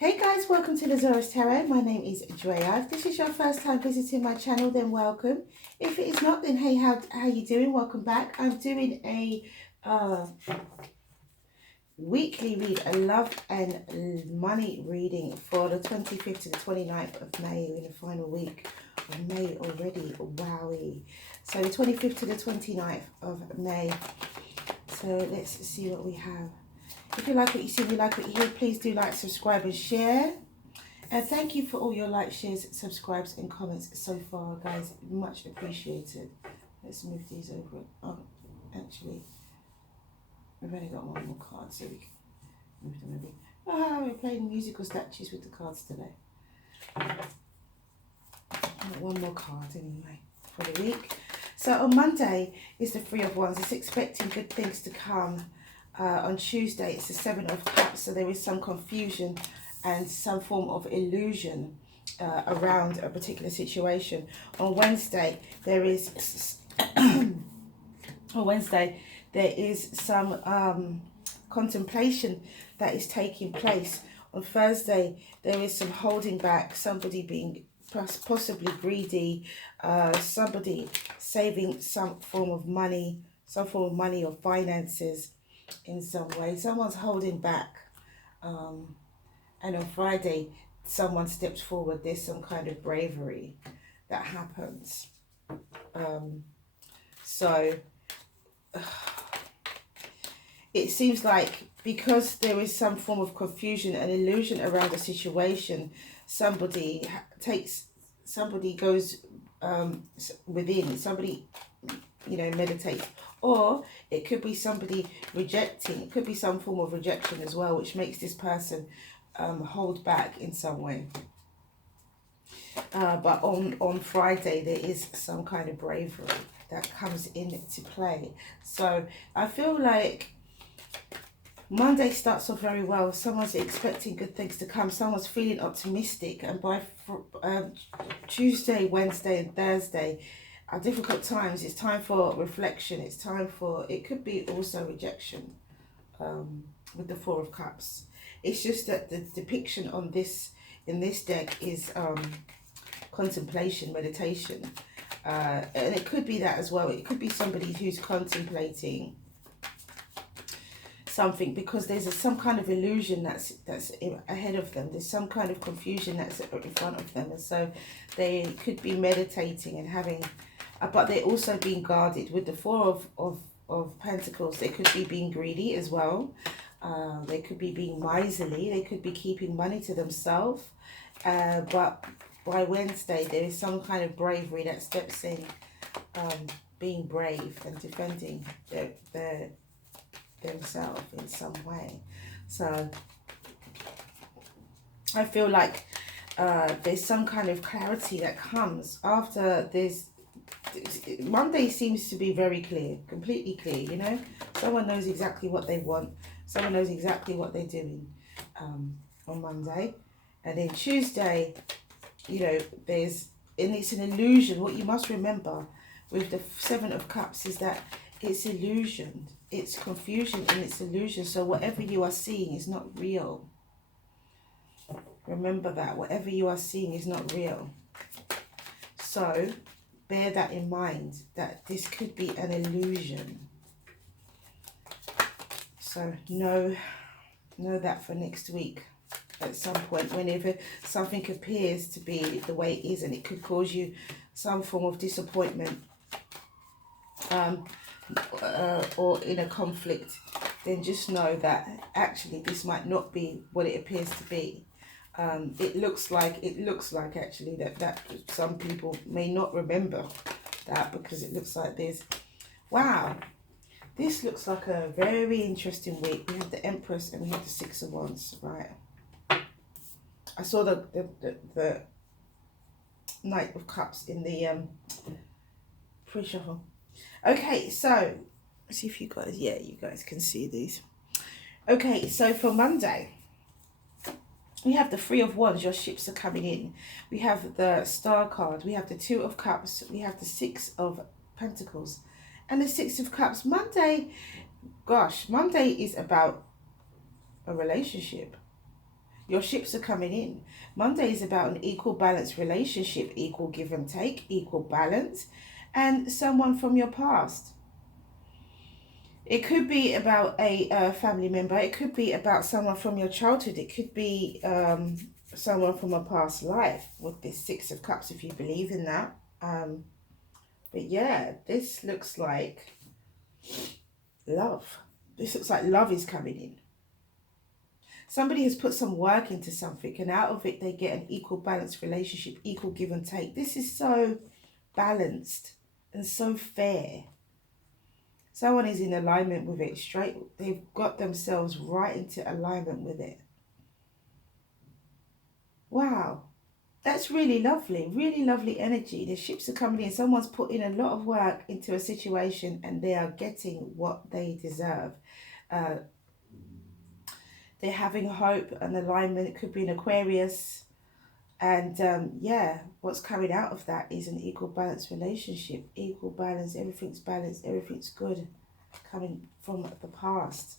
Hey guys, welcome to the Zarious Tarot. My name is Drea. If this is your first time visiting my channel, then welcome. If it is not, then hey, how you doing? Welcome back. I'm doing a weekly read, a love and money reading for the 25th to the 29th of May. We're in the final week of May already. Wowie. So the 25th to the 29th of May. So let's see what we have. If you like what you see, you like what you hear, please do like, subscribe and share. And thank you for all your likes, shares, subscribes and comments so far, guys. Much appreciated. Let's move these over. Oh, actually, we've only got one more card, so we can move them over. Ah, we're playing musical statues with the cards today. One more card anyway for the week. So on Monday is the Three of Wands. It's expecting good things to come. On Tuesday, it's the Seven of Cups, so there is some confusion and some form of illusion around a particular situation. On Wednesday, there is some contemplation that is taking place. On Thursday, there is some holding back, somebody being possibly greedy, somebody saving some form of money or finances in some way. Someone's holding back, and on Friday someone steps forward. There's some kind of bravery that happens. So it seems like because there is some form of confusion and illusion around a situation, somebody goes within, somebody meditates, or it could be somebody rejecting. It could be some form of rejection as well, which makes this person hold back in some way. But on Friday, there is some kind of bravery that comes into play. So I feel like Monday starts off very well. Someone's expecting good things to come. Someone's feeling optimistic. And by Tuesday, Wednesday and Thursday are difficult times. It's time for reflection. It's time for, it could be also rejection with the Four of Cups. It's just that the depiction on this, in this deck, is contemplation, meditation. And it could be that as well. It could be somebody who's contemplating something because there's some kind of illusion that's ahead of them. There's some kind of confusion that's in front of them. And so they could be meditating and having... but they're also being guarded with the Four of Pentacles. They could be being greedy as well. They could be being miserly. They could be keeping money to themselves. But by Wednesday, there is some kind of bravery that steps in, being brave and defending themselves in some way. So I feel like there's some kind of clarity that comes after this. Monday seems to be very clear, completely clear, Someone knows exactly what they want. Someone knows exactly what they're doing on Monday. And then Tuesday, and it's an illusion. What you must remember with the Seven of Cups is that it's illusion. It's confusion and it's illusion. So whatever you are seeing is not real. Remember that. Whatever you are seeing is not real. So bear that in mind, that this could be an illusion. So know that for next week at some point, whenever something appears to be the way it is, and it could cause you some form of disappointment or in a conflict, then just know that actually this might not be what it appears to be. It looks like actually that some people may not remember that, because it looks like there's, wow, this looks like a very interesting week. We have the Empress and we have the Six of Wands, right? I saw the Knight of Cups in the pre-shuffle. Okay, so see if you guys, yeah, you guys can see these. Okay, so for Monday, we have the Three of Wands. Your ships are coming in. We have the Star card. We have the Two of Cups. We have the Six of Pentacles and the Six of Cups. Monday, gosh, Monday is about a relationship. Your ships are coming in. Monday is about an equal balance relationship, equal give and take, equal balance, and someone from your past. It could be about a family member. It could be about someone from your childhood. It could be someone from a past life with this Six of Cups, if you believe in that. But yeah, this looks like love. This looks like love is coming in. Somebody has put some work into something, and out of it they get an equal balanced relationship, equal give and take. This is so balanced and so fair. Someone is in alignment with it straight. They've got themselves right into alignment with it. Wow. That's really lovely energy. The ships are coming in. Someone's put in a lot of work into a situation and they are getting what they deserve. They're having hope and alignment. It could be an Aquarius. And yeah, what's coming out of that is an equal balance relationship. Equal balance, everything's good coming from the past.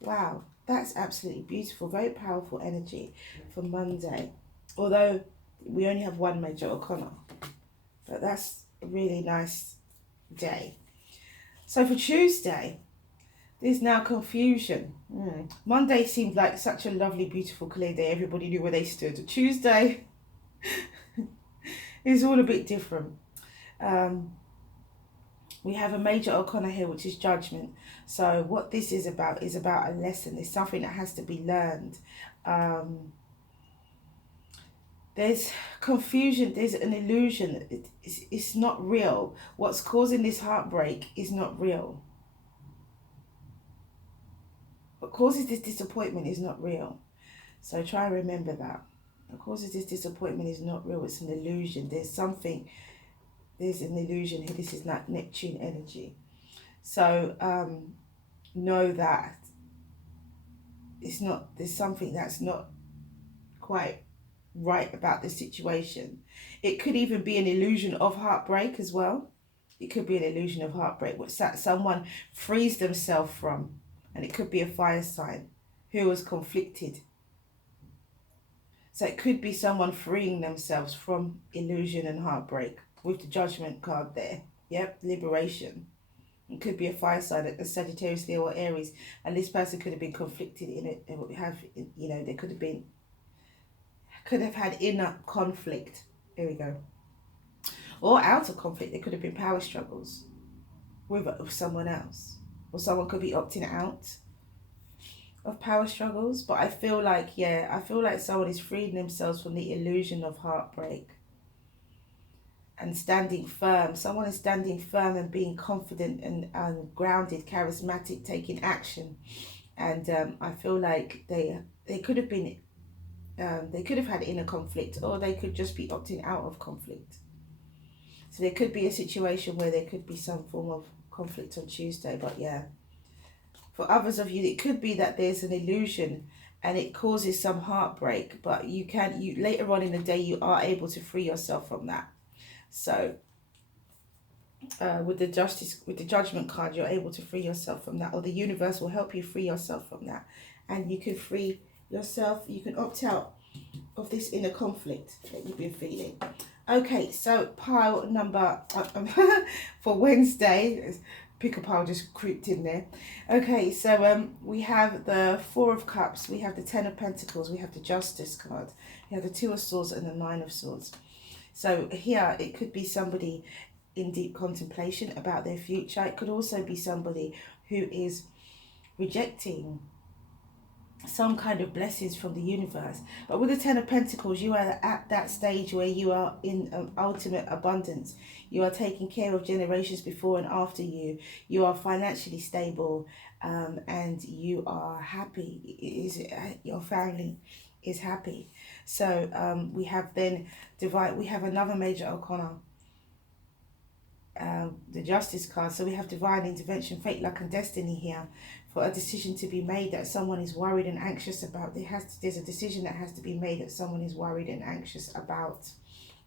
Wow, that's absolutely beautiful. Very powerful energy for Monday. Although we only have one major arcana, but that's a really nice day. So for Tuesday, there's now confusion. Monday seemed like such a lovely, beautiful, clear day. Everybody knew where they stood. Tuesday is all a bit different. We have a major arcana here, which is judgment. So what this is about a lesson. It's something that has to be learned. There's confusion, there's an illusion. It's not real. What's causing this heartbreak is not real. What causes this disappointment is not real. So try and remember that. What causes this disappointment is not real. It's an illusion. There's an illusion here. This is not Neptune energy. So know that there's something that's not quite right about the situation. It could even be an illusion of heartbreak as well. It could be an illusion of heartbreak, which someone frees themselves from. And it could be a fire sign who was conflicted. So it could be someone freeing themselves from illusion and heartbreak with the judgment card there. Yep, liberation. It could be a fire sign, a Sagittarius, Leo, or Aries, and this person could have been conflicted in it. They could have had inner conflict. Here we go. Or outer conflict. There could have been power struggles with someone else, or someone could be opting out of power struggles. But I feel like someone is freeing themselves from the illusion of heartbreak and standing firm. Someone is standing firm and being confident and grounded, charismatic, taking action. And I feel like they could have been, they could have had inner conflict, or they could just be opting out of conflict. So there could be a situation where there could be some form of conflict on Tuesday. But yeah, for others of you, it could be that there's an illusion and it causes some heartbreak, but you later on in the day, you are able to free yourself from that. So with the judgment card, you're able to free yourself from that, or the universe will help you free yourself from that. And you can free yourself, you can opt out of this inner conflict that you've been feeling. Okay, so pile number for Wednesday, pick a pile just creeped in there. Okay, so we have the Four of Cups, we have the Ten of Pentacles, we have the Justice card, we have the Two of Swords and the Nine of Swords. So here it could be somebody in deep contemplation about their future. It could also be somebody who is rejecting some kind of blessings from the universe. But with the Ten of Pentacles, you are at that stage where you are in ultimate abundance. You are taking care of generations before and after you. You are financially stable, and you are happy. Your family is happy. So we have then we have another major arcana, the Justice card. So we have divine intervention, fate, luck and destiny here, for a decision to be made that someone is worried and anxious about. There's a decision that has to be made that someone is worried and anxious about.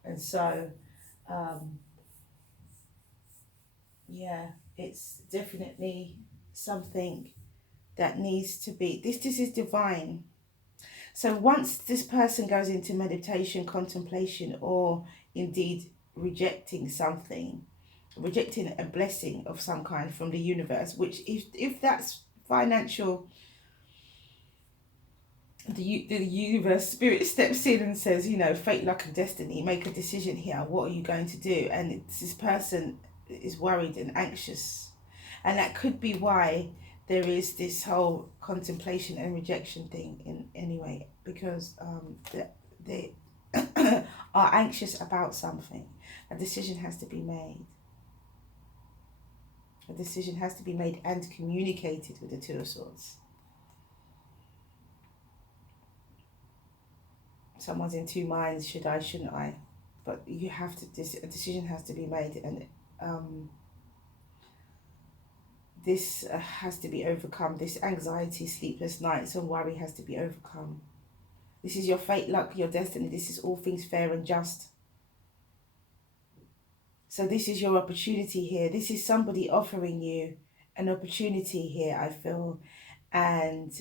And so yeah, it's definitely something that needs to be, this is divine. So once this person goes into meditation, contemplation, or indeed rejecting something, rejecting a blessing of some kind from the universe, which if that's financial, the universe spirit steps in and says, you know, fate, luck and destiny, make a decision here, what are you going to do? And this person is worried and anxious, and that could be why there is this whole contemplation and rejection thing in anyway, because they are anxious about something. A decision has to be made. A decision has to be made and communicated with the Two of Swords. Someone's in two minds, should I, shouldn't I? But you have to, a decision has to be made, and this has to be overcome. This anxiety, sleepless nights and worry has to be overcome. This is your fate, luck, your destiny. This is all things fair and just. So this is your opportunity here. This is somebody offering you an opportunity here, I feel. And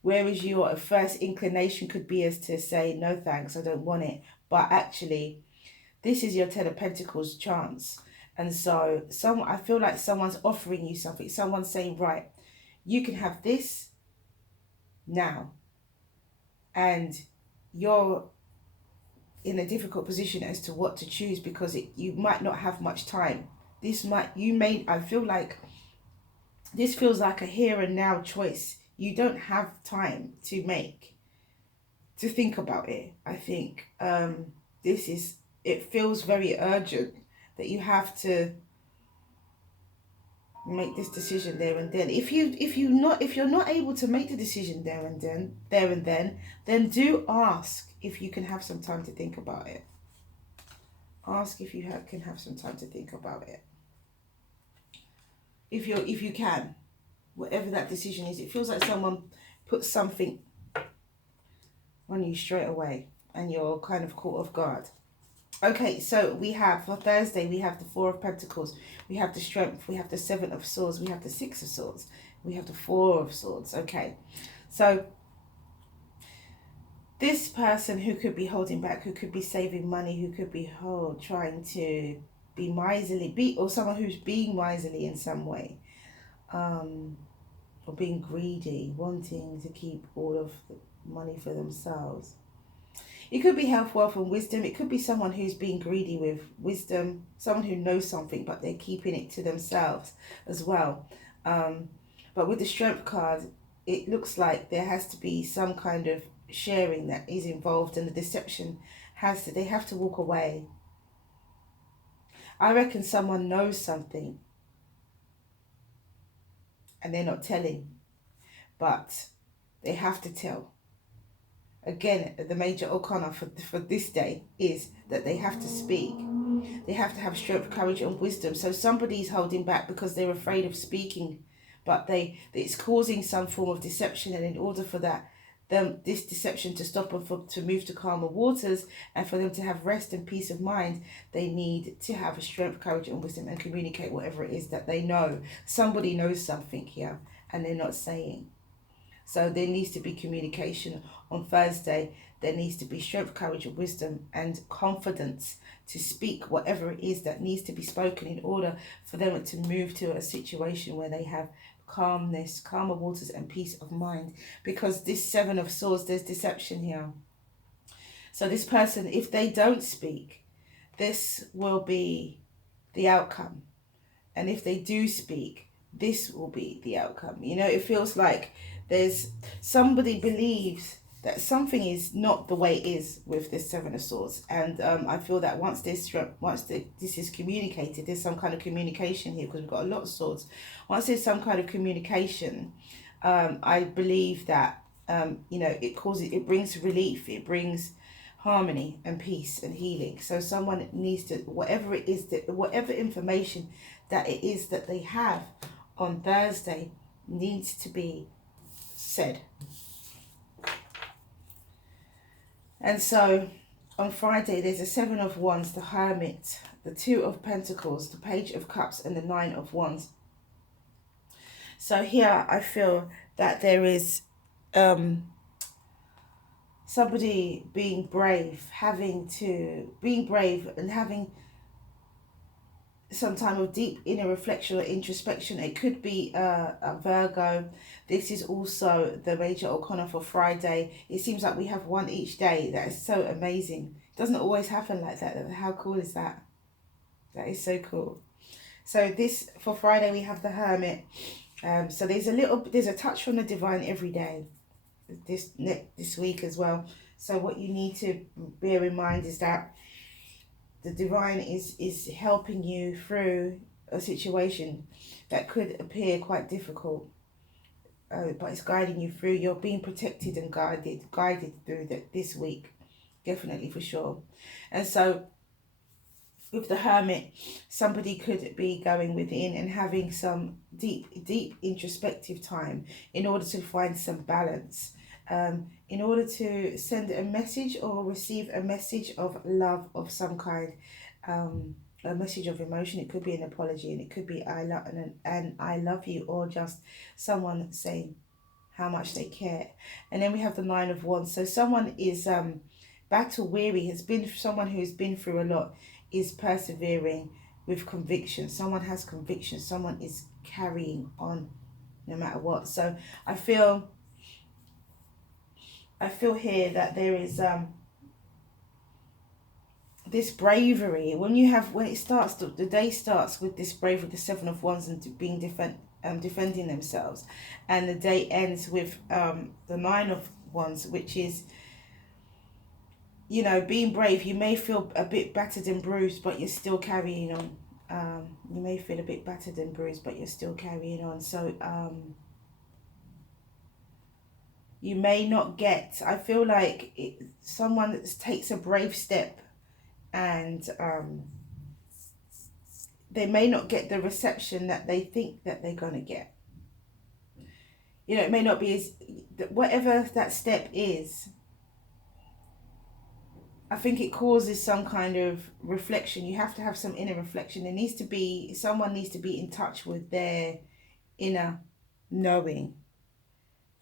whereas your first inclination could be as to say, no thanks, I don't want it. But actually, this is your Ten of Pentacles chance. And so I feel like someone's offering you something. Someone's saying, right, you can have this now. And you're in a difficult position as to what to choose, because you might not have much time. I feel like this feels like a here and now choice. You don't have time to think about it. I think it feels very urgent that you have to make this decision there and then. If you're not able to make the decision there and then do ask if you can have some time to think about it. Ask if you can have some time to think about it. If you can, whatever that decision is. It feels like someone puts something on you straight away and you're kind of caught off guard. Okay, so we have, for Thursday, we have the Four of Pentacles, we have the Strength, we have the Seven of Swords, we have the Six of Swords, we have the Four of Swords. Okay, so this person who could be holding back, who could be saving money, who could be trying to be miserly, or someone who's being miserly in some way, or being greedy, wanting to keep all of the money for themselves. It could be health, wealth and wisdom. It could be someone who's being greedy with wisdom, someone who knows something but they're keeping it to themselves as well. But with the Strength card, it looks like there has to be some kind of sharing that is involved, and the deception they have to walk away. I reckon someone knows something and they're not telling, but they have to tell. Again, the major arcana for this day is that they have to speak. They have to have strength, courage and wisdom. So somebody's holding back because they're afraid of speaking, but it's causing some form of deception, and in order for this deception to stop and to move to calmer waters, and for them to have rest and peace of mind, they need to have a strength, courage and wisdom and communicate whatever it is that they know. Somebody knows something here and they're not saying. So there needs to be communication on Thursday. There needs to be strength, courage, and wisdom and confidence to speak whatever it is that needs to be spoken in order for them to move to a situation where they have calmness, calmer waters and peace of mind. Because this Seven of Swords, there's deception here. So this person, if they don't speak, this will be the outcome. And if they do speak, this will be the outcome. You know, it feels like somebody believes that something is not the way it is with this Seven of Swords, and I feel that once this is communicated, there's some kind of communication here, because we've got a lot of swords. Once there's some kind of communication, I believe that you know, it brings relief, it brings harmony and peace and healing. So someone needs to, whatever information that it is that they have on Thursday needs to be said. And so on Friday there's a Seven of Wands, the Hermit, the Two of Pentacles, the Page of Cups and the Nine of Wands. So here I feel that there is somebody being brave, being brave and having some time of deep inner reflection or introspection. It could be a Virgo. This is also the major arcana for Friday. It seems like we have one each day. That is so amazing. It doesn't always happen like that. How cool is that? That is so cool. So this, for Friday, we have the Hermit. So there's a touch from the divine every day this week as well. So what you need to bear in mind is that the divine is helping you through a situation that could appear quite difficult, but it's guiding you through. You're being protected and guided through this week, definitely, for sure. And so with the Hermit, somebody could be going within and having some deep introspective time in order to find some balance, in order to send a message or receive a message of love of some kind, a message of emotion. It could be an apology, and it could be I love you, or just someone saying how much they care. And then we have the Nine of Wands. So someone is battle weary, someone who's been through a lot, is persevering with conviction. Someone has conviction. Someone is carrying on no matter what. So I feel here that there is this bravery. When it starts, the day starts with this bravery, the Seven of Wands, and being defending themselves, and the day ends with the Nine of Wands, which is, you know, being brave. You may feel a bit battered and bruised, but you're still carrying on. You may feel a bit battered and bruised, but you're still carrying on. So you may not get, I feel like someone that takes a brave step, and they may not get the reception that they think that they're going to get. You know, it may not be whatever that step is. I think it causes some kind of reflection. You have to have some inner reflection. Someone needs to be in touch with their inner knowing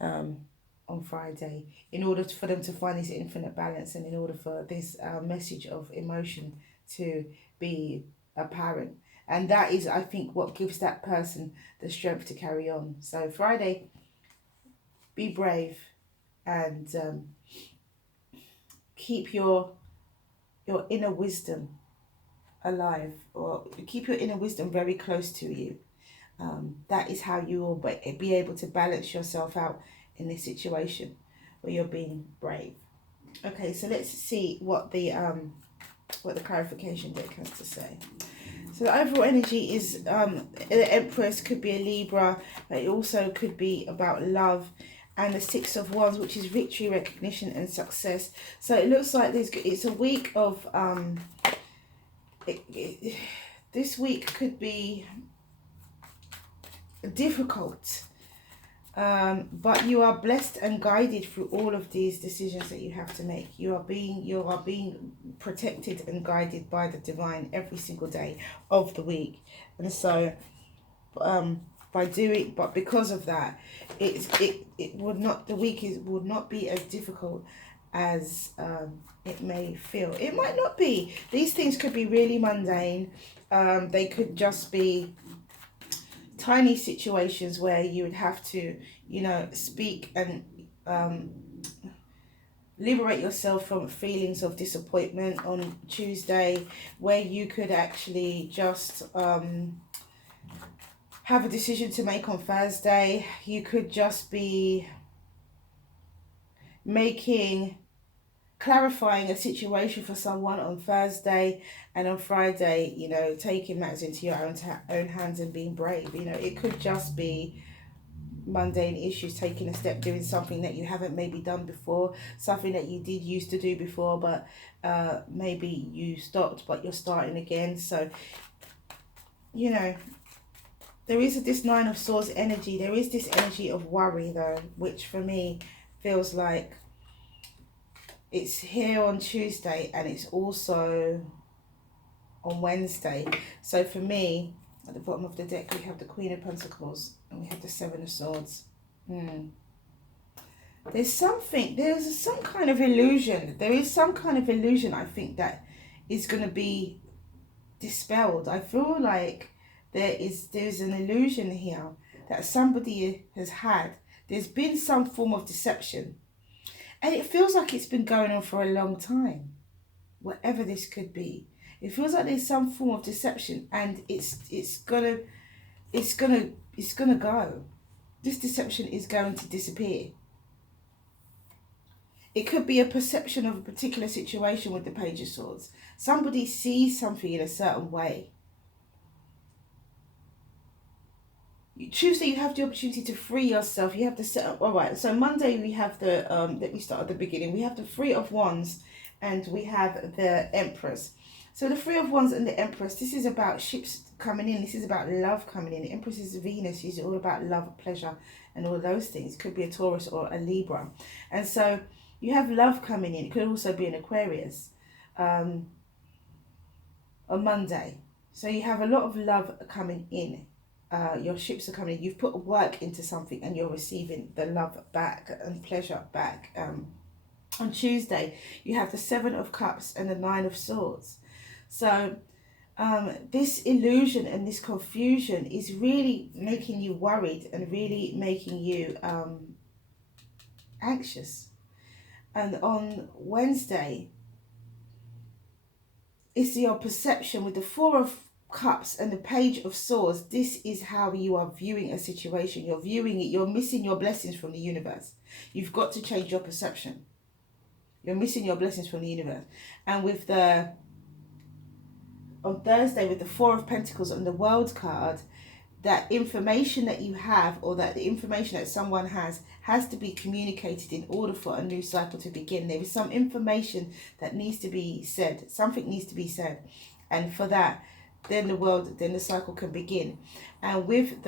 on Friday, in order for them to find this infinite balance, and in order for this message of emotion to be apparent. And that is, I think, what gives that person the strength to carry on. So Friday, be brave, and keep your inner wisdom alive, or keep your inner wisdom very close to you. That is how you will be able to balance yourself out in this situation where you're being brave. Okay, so let's see what the clarification deck has to say. So the overall energy is the Empress could be a Libra, but it also could be about love, and the Six of Wands, which is victory, recognition, and success. So it looks like it's a week of this week could be difficult, but you are blessed and guided through all of these decisions that you have to make. You are being protected and guided by the divine every single day of the week. And so but because of that, the week would not be as difficult as it may feel. It might not be. These things could be really mundane. They could just be tiny situations where you would have to, you know, speak and liberate yourself from feelings of disappointment on Tuesday, where you could actually just have a decision to make on Thursday. You could just be clarifying a situation for someone on Thursday, and on Friday, you know, taking matters into your own hands and being brave. You know, it could just be mundane issues, taking a step, doing something that you haven't maybe done before, something that you did used to do before, but maybe you stopped, but you're starting again. So, you know, there is this Nine of Swords energy. There is this energy of worry, though, which for me feels like it's here on Tuesday, and it's also on Wednesday. So for me, at the bottom of the deck, we have the Queen of Pentacles, and we have the Seven of Swords. there's some kind of illusion. There is some kind of illusion, I think, that is going to be dispelled. I feel like there's an illusion here that somebody has had. There's been some form of deception. And it feels like it's been going on for a long time. Whatever this could be. It feels like there's some form of deception, and it's gonna go. This deception is going to disappear. It could be a perception of a particular situation with the Page of Swords. Somebody sees something in a certain way. Tuesday, you have the opportunity to free yourself. You have to set up. All right. So Monday, we have the let me start at the beginning. We have the Three of Wands, and we have the Empress. So the Three of Wands and the Empress. This is about ships coming in. This is about love coming in. The Empress is Venus. She's all about love, pleasure, and all those things. Could be a Taurus or a Libra, and so you have love coming in. It could also be an Aquarius, on Monday. So you have a lot of love coming in. Your ships are coming in. You've put work into something and you're receiving the love back and pleasure back. On Tuesday, you have the Seven of Cups and the Nine of Swords. So this illusion and this confusion is really making you worried and really making you anxious. And on Wednesday, it's your perception with the Four of Cups and the Page of Swords. This is how you are viewing a situation. You're viewing it. You're missing your blessings from the universe. You've got to change your perception. You're missing your blessings from the universe. And with on Thursday, with the Four of Pentacles and the World card, that information that you have, or that the information that someone has to be communicated in order for a new cycle to begin. There is some information that needs to be said. Something needs to be said. And for that, then the cycle can begin. And with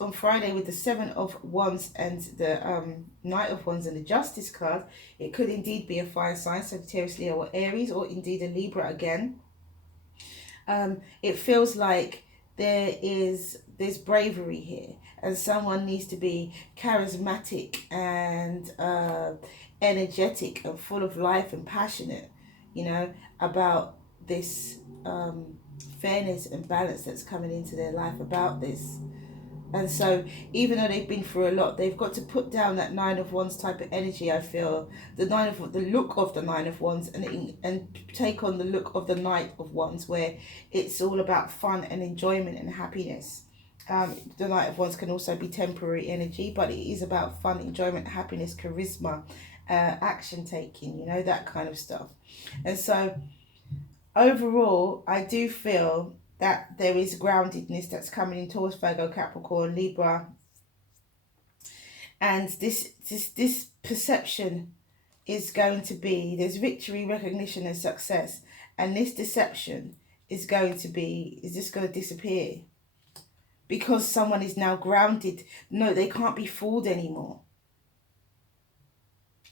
on Friday, with the Seven of Wands and the Knight of Wands and the Justice card, it could indeed be a fire sign, Sagittarius, Leo, or Aries, or indeed a Libra again. It feels like there's bravery here, and someone needs to be charismatic and energetic and full of life and passionate, about this fairness and balance that's coming into their life about this. And so even though they've been through a lot, they've got to put down that Nine of Wands type of energy. I feel the look of the Nine of Wands, and take on the look of the Knight of Wands, where it's all about fun and enjoyment and happiness. The Knight of Wands can also be temporary energy, but it is about fun, enjoyment, happiness, charisma, action taking, that kind of stuff. And so overall, I do feel that there is groundedness that's coming in Taurus, Virgo, Capricorn, Libra. And this perception is going to be, there's victory, recognition, and success. And this deception is just going to disappear. Because someone is now grounded. No, they can't be fooled anymore.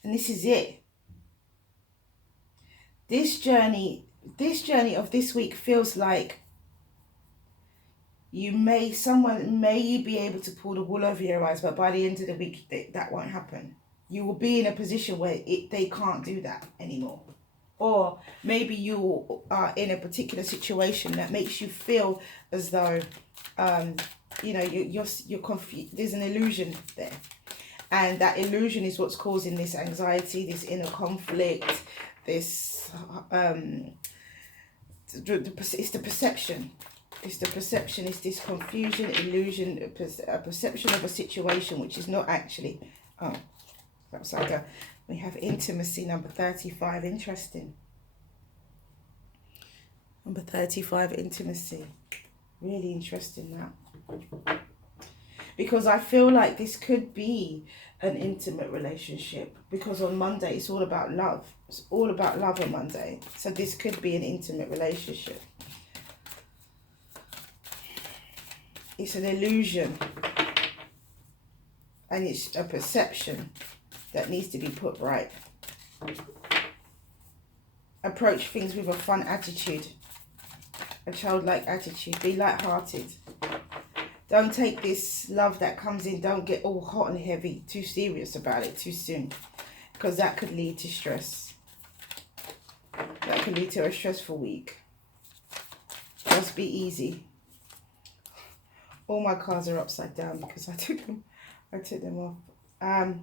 And this is it. This journey of this week feels like someone may be able to pull the wool over your eyes, but by the end of the week, that won't happen. You will be in a position where they can't do that anymore. Or maybe you are in a particular situation that makes you feel as though, you're confused. There's an illusion there. And that illusion is what's causing this anxiety, this inner conflict, this, it's the perception. It's the perception, it's this confusion, illusion, a perception of a situation which is not actually. Oh, upside down. We have intimacy, number 35, interesting. Number 35, intimacy. Really interesting, that. Because I feel like this could be an intimate relationship. Because on Monday, it's all about love. It's all about love on Monday. So this could be an intimate relationship. It's an illusion, and it's a perception that needs to be put right. Approach things with a fun attitude, a childlike attitude. Be light-hearted. Don't take this love that comes in, don't get all hot and heavy, too serious about it too soon. Because that could lead to stress. That could lead to a stressful week. Just be easy. All my cards are upside down because I took them off.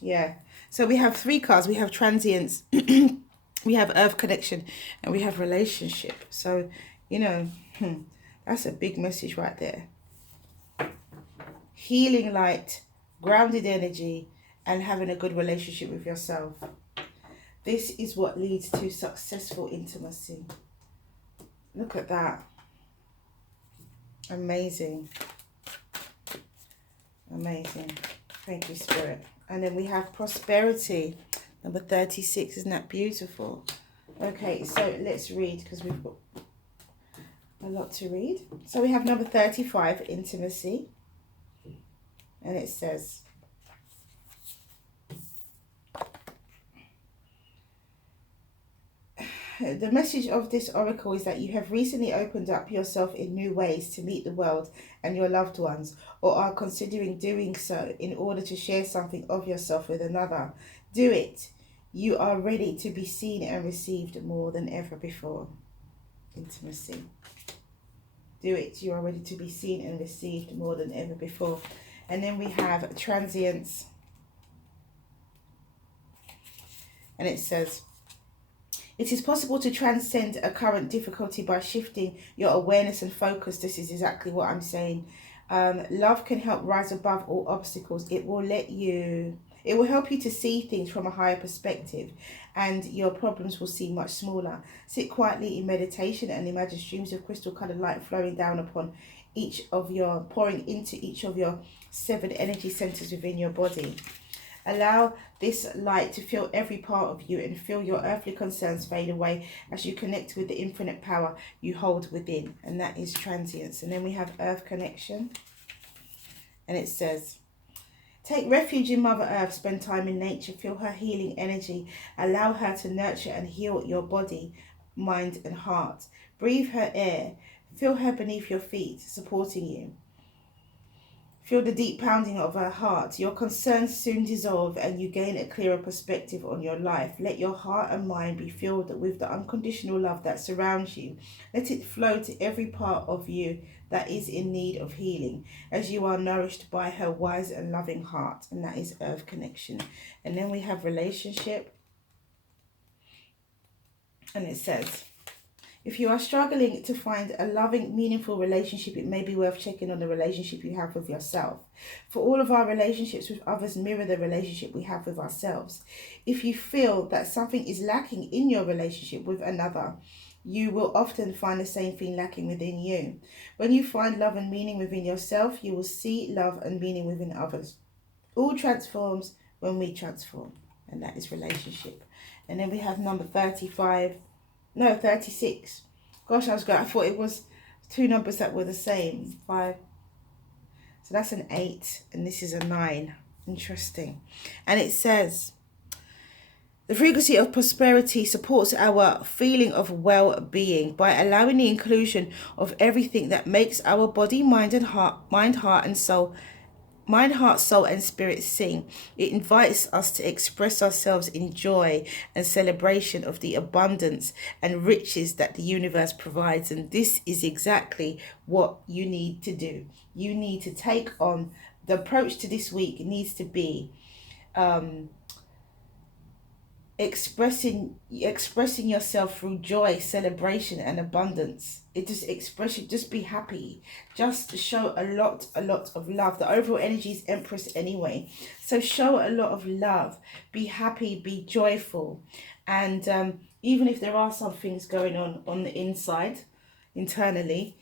Yeah. So we have 3 cards. We have transience, we have earth connection, and we have relationship. So, you know, that's a big message right there. Healing light, grounded energy, and having a good relationship with yourself. This is what leads to successful intimacy. Look at that. Amazing. Amazing. Thank you, Spirit. And then we have prosperity, number 36. Isn't that beautiful? Okay, so let's read because we've got a lot to read. So we have number 35, intimacy. And it says, the message of this oracle is that you have recently opened up yourself in new ways to meet the world and your loved ones, or are considering doing so in order to share something of yourself with another. Do it. You are ready to be seen and received more than ever before. Intimacy. Do it. You are ready to be seen and received more than ever before. And then we have transience. And it says, it is possible to transcend a current difficulty by shifting your awareness and focus. This is exactly what I'm saying. Love can help rise above all obstacles. It will help you to see things from a higher perspective, and your problems will seem much smaller. Sit quietly in meditation and imagine streams of crystal colored light flowing down upon pouring into each of your 7 energy centers within your body. Allow this light to fill every part of you and feel your earthly concerns fade away as you connect with the infinite power you hold within. And that is transience. And then we have earth connection. And it says, take refuge in Mother Earth, spend time in nature, feel her healing energy, allow her to nurture and heal your body, mind and heart. Breathe her air, feel her beneath your feet, supporting you. Feel the deep pounding of her heart. Your concerns soon dissolve and you gain a clearer perspective on your life. Let your heart and mind be filled with the unconditional love that surrounds you. Let it flow to every part of you that is in need of healing as you are nourished by her wise and loving heart. And that is earth connection. And then we have relationship. And it says, if you are struggling to find a loving, meaningful relationship, it may be worth checking on the relationship you have with yourself. For all of our relationships with others mirror the relationship we have with ourselves. If you feel that something is lacking in your relationship with another, you will often find the same thing lacking within you. When you find love and meaning within yourself, you will see love and meaning within others. All transforms when we transform, and that is relationship. And then we have number 36. Gosh, I thought it was 2 numbers that were the same. 5. So that's an 8, and this is a 9. Interesting. And it says, the frequency of prosperity supports our feeling of well-being by allowing the inclusion of everything that makes our body, mind, heart, soul, and spirit sing. It invites us to express ourselves in joy and celebration of the abundance and riches that the universe provides. And this is exactly what you need to do. You need to take on, the approach to this week needs to be expressing yourself through joy, celebration and abundance. It just just be happy, just show a lot of love. The overall energy is Empress anyway, so show a lot of love, be happy, be joyful, and even if there are some things going on the inside, internally,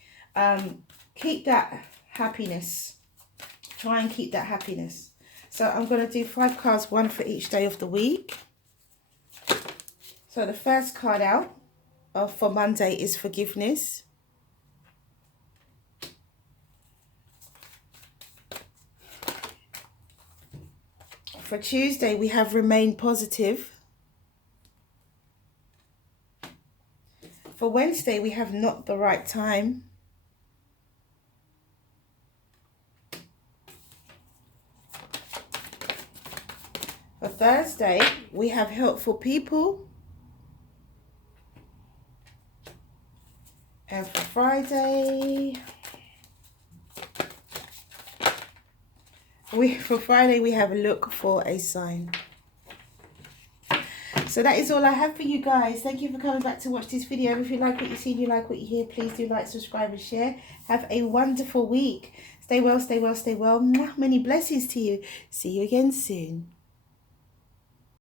keep that happiness. Try and keep that happiness. So I'm going to do 5 cards, 1 for each day of the week. So the first card out for Monday is forgiveness. For Tuesday, we have remain positive. For Wednesday, we have not the right time. Thursday, we have helpful people. And for Friday, we have a look for a sign. So that is all I have for you guys. Thank you for coming back to watch this video. If you like what you see, you like what you hear, please do like, subscribe and share. Have a wonderful week. Stay well, stay well, stay well. Mwah. Many blessings to you. See you again soon.